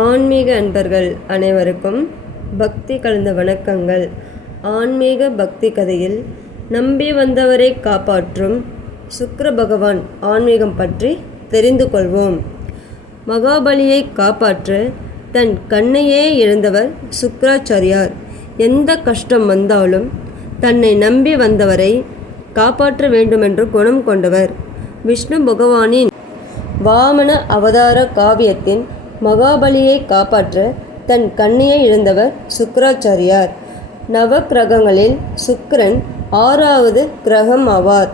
ஆன்மீக அன்பர்கள் அனைவருக்கும் பக்தி கலந்த வணக்கங்கள். ஆன்மீக பக்தி கதையில் நம்பி வந்தவரை காப்பாற்றும் சுக்கர பகவான் ஆன்மீகம் பற்றி தெரிந்து கொள்வோம். மகாபலியை காப்பாற்ற தன் கண்ணையே இழந்தவர் சுக்ராச்சாரியார் எந்த கஷ்டம் வந்தாலும் தன்னை நம்பி வந்தவரை காப்பாற்ற வேண்டுமென்று குணம் கொண்டவர். விஷ்ணு பகவானின் வாமன அவதார காவியத்தின் மகாபலியை காப்பாற்ற தன் கண்ணியை இழந்தவர் சுக்கராச்சாரியார். நவ கிரகங்களில் ஆறாவது கிரகம் ஆவார்.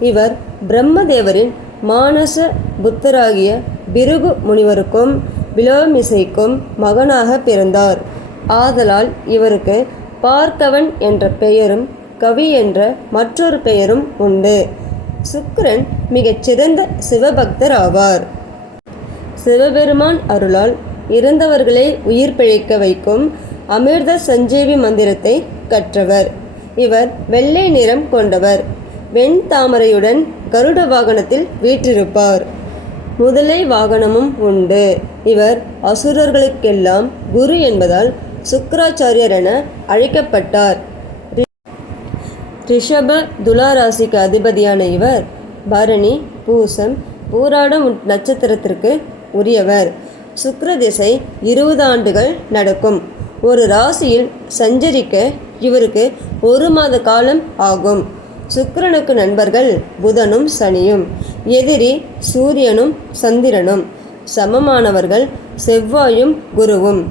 இவர் பிரம்மதேவரின் மானச புத்தராகிய பிருகு முனிவருக்கும் விலோமிசைக்கும் மகனாக பிறந்தார். ஆதலால் இவருக்கு பார்க்கவன் என்ற பெயரும் கவி என்ற மற்றொரு பெயரும் உண்டு. சுக்கிரன் மிகச்சிறந்த சிவபக்தர் ஆவார். சிவபெருமான் அருளால் இறந்தவர்களை உயிர் பிழைக்க வைக்கும் அமிர்த சஞ்சீவி மந்திரத்தை கற்றவர். இவர் வெள்ளை நிறம் கொண்டவர். வெண் தாமரையுடன் கருட வாகனத்தில் வீற்றிருப்பார். முதலை வாகனமும் உண்டு. இவர் அசுரர்களுக்கெல்லாம் குரு என்பதால் சுக்கராச்சாரியர் என அழைக்கப்பட்டார். ரிஷப துலாராசிக்கு அதிபதியான இவர் பரணி பூசம் பூராடம் நட்சத்திரத்திற்கு உரியவர். சுக்கிர திசை இருபது ஆண்டுகள் நடக்கும். ஒரு ராசியில் சஞ்சரிக்க இவருக்கு ஒரு மாத காலம் ஆகும். சுக்கிரனுக்கு நண்பர்கள் புதனும் சனியும் எதிரி சூரியனும் சந்திரனும் சமமானவர்கள் செவ்வாயும் குருவும்.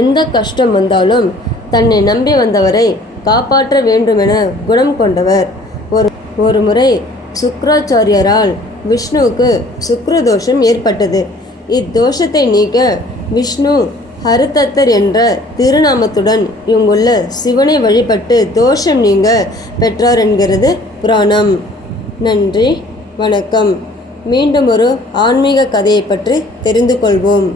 எந்த கஷ்டம் வந்தாலும் தன்னை நம்பி வந்தவரை காப்பாற்ற வேண்டுமென குணம் கொண்டவர். ஒரு ஒரு முறை சுக்ராச்சாரியரால் விஷ்ணுவுக்கு சுக்ரதோஷம் ஏற்பட்டது. இத்தோஷத்தை நீக்க விஷ்ணு ஹரிதத்தர் என்ற திருநாமத்துடன் இங்குள்ள சிவனை வழிபட்டு தோஷம் நீங்க பெற்றார் என்கிறது புராணம். நன்றி வணக்கம். மீண்டும் ஒரு ஆன்மீக கதையை பற்றி தெரிந்து கொள்வோம்.